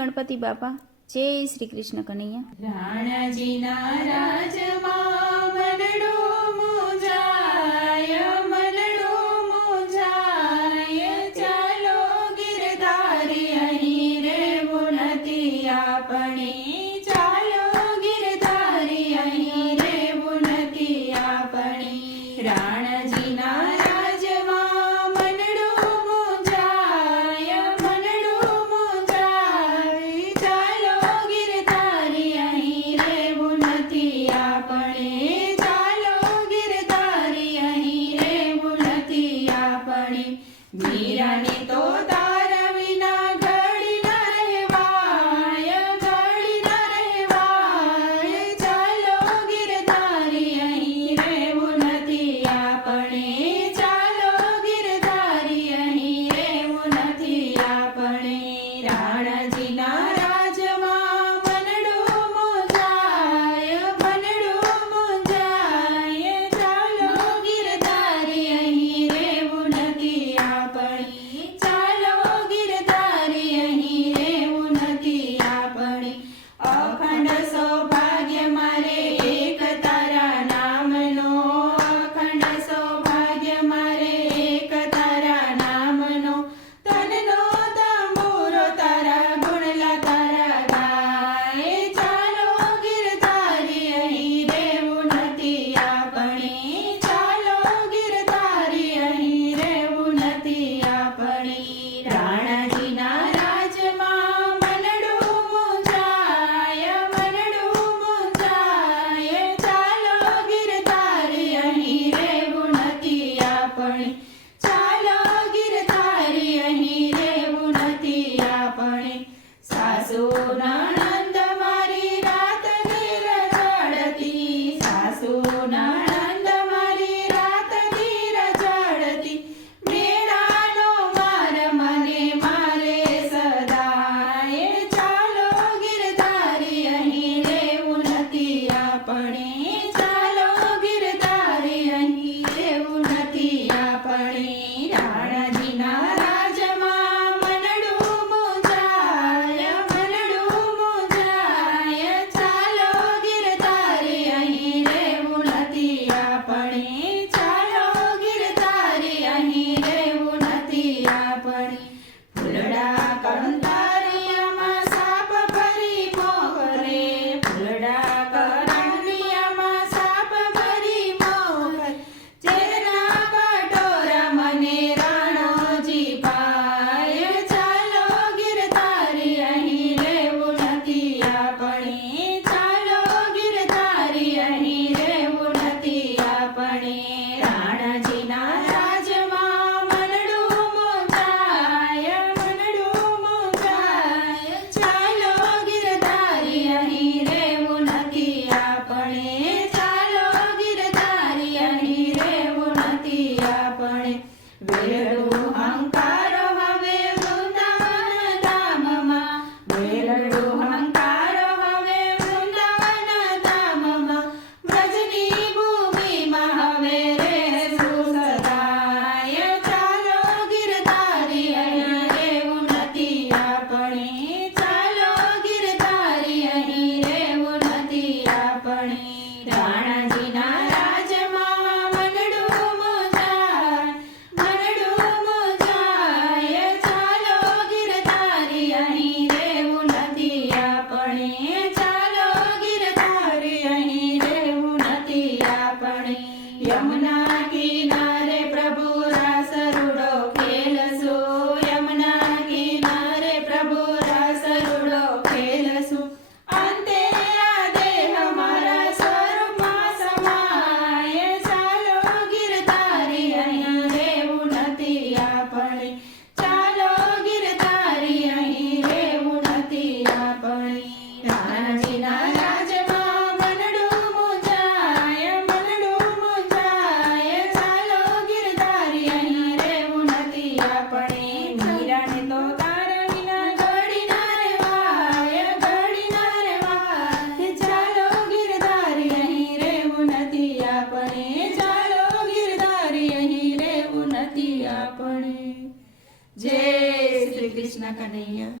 ગણપતિ બાપા. જય શ્રી કૃષ્ણ કનૈયા. રાણાજીના રાજમાં મનડું મુજાય, મનડું મુજાય. ચાલો ગિરધારી અહીં રેવું નથી આપણે, ચાલો ગિરધારી અહીં રેવું નથી આપણે. રાણાજીના રાજમાં મનડું મુજાય, મનડું મુજાય. ચાલો ગિરધારી અહીં રેવું નથી આપણે, ચાલો ગિરધારી અહીં રેવું નથી આપણે. મીરાને તો તારા વિના ઘડી ન રહેવાય, ઘડી ન રહેવાય. ચાલો ગિરધારી અહીં રેવું નથી આપણે, ચાલો ગિરધારી અહીં રેવું નથી આપણે. રાણાજીના રાજમાં મનડું મુજાય, મનડું મુજાય. ચાલો ગિરધારી અહીં રેવું નથી આપણે, ચાલો ગિરધારી અહીં રેવું નથી આપણે. અખંડ સૌભાગ્ય મારે એક તારા નામનો, અખંડ સૌભાગ્ય મારે એક તારા નામનો. તનનો તંબુરો તારા ગુણલા તારા ગાય. ચાલો ગિરધારી અહીં રેવું નથી આપણે, ચાલો ગિરધારી અહીં રેવું નથી આપણે. રાણાજીના રાજમાં મનડું મુજાય, મનડું મુજાય. ચાલો ગિરધારી અહીં રેવું નથી આપણે, ચાલો ગિરધારી અહીં રેવું નથી આપણે. સાસુ નણંદ મારી રાત દીર જડતી, સાસુ નણંદ મારી રાત દીર જડતી. મેળાનો માર મને મારે સદાય. ચાલો ગિરધારી અહીં રેવું નથી આપણે, ચાલો ગિરધારી અહીં રેવું નથી આપણે. રાણાજીના રાજમાં મનડું મુજાય, મનડું મુજાય. ચાલો ગિરધારી અહીં રેવું નથી આપણે, ચાલો ગિરધારી અહીં રેવું નથી આપણે. ફૂલડા કંતારિયામાં સાપ ભરી મોગરે, ફૂલડા કરંડિયામાં સાપ ભરી મોગરે. ઝેરના કટોરા મને રાણોજી પાય. ચાલો ગિરધારી અહીં રેવું નથી આપણે, ચાલો ગિરધારી અહીં રેવું નથી આપણે. રાણાજીના રાજમાં મનડું મુજાય, મનડું મુજાય. ચાલો ગિરધારી અહીં રેવું નથી આપણે, ચાલો ગિરધારી અહીં રેવું નથી આપણે. વેલડું હંકારો હવે વૃંદાવન ધામમાં, વેલડું હંકારો હવે વૃંદાવન ધામમાં. વ્રજની ભૂમિમાં હવે રહેશું સદાય. ચાલો ગિરધારી અહીં રેવું નથી આપણે, ચાલો ગિરધારી અહીં રેવું નથી આપણે. રાણાજીના રાજમાં મનડું મુજાય, મનડું મુજાય. ચાલો ગિરધારી અહીં રેવું નથી આપણે, ચાલો ગિરધારી અહીં રેવું નથી આપણે. યમુના કિનારે પ્રભુ રાસ રૂડો ખેલશું, યમુના કિનારે પ્રભુ રાસ રૂડો ખેલશું. અંતે આ દેહ મારા સ્વરૂપમાં સમાય. ચાલો ગિરધારી અહીં રેવું નથી આપણે, ચાલો ગિરધારી અહીં રેવું નથી આપણે. રાણાજીના રાજમાં મનડું મુજાય, મનડું મુજાય. ચાલો ગિરધારી અહીં રેવું નથી આપણે. મીરાને તો તારા વિના ઘડી ન રહેવાય, ઘડી ન રહેવાય. ચાલો ગિરધારી અહીં રેવું નથી આપણે, ચાલો ગિરધારી અહીં રેવું નથી આપણે. જય શ્રી કૃષ્ણ કનૈયા.